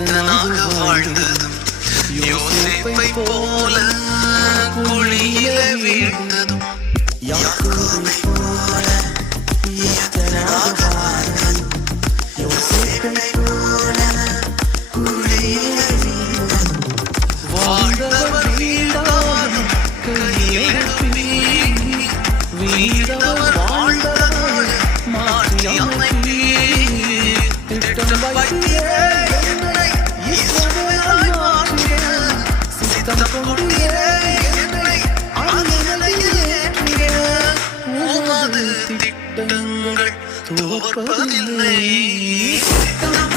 பித்தனாக வாழ்ந்ததும் யோசேப்பை போல குழியில வீழ்ந்ததும் யாக்கோபை போல பித்தனாக வாழ்ந்ததும் யோசேப்பை போல குழியில வீழ்ந்ததும் வாழ்ந்தவர் வீழ்ந்தாலும் கையெழுப்பி வீழ்ந்தவர் வாழ்ந்தவர் மாற்றி அமைப்பி திட்டம் வைத்தியே என்னை இஸ்ரவேலாய் மாற்றிய சித்தம் கொண்டீரே என்னை அந்நிலையில் ஏற்றிய உமது திட்டங்கள் தோற்பதில்லை. சித்தம்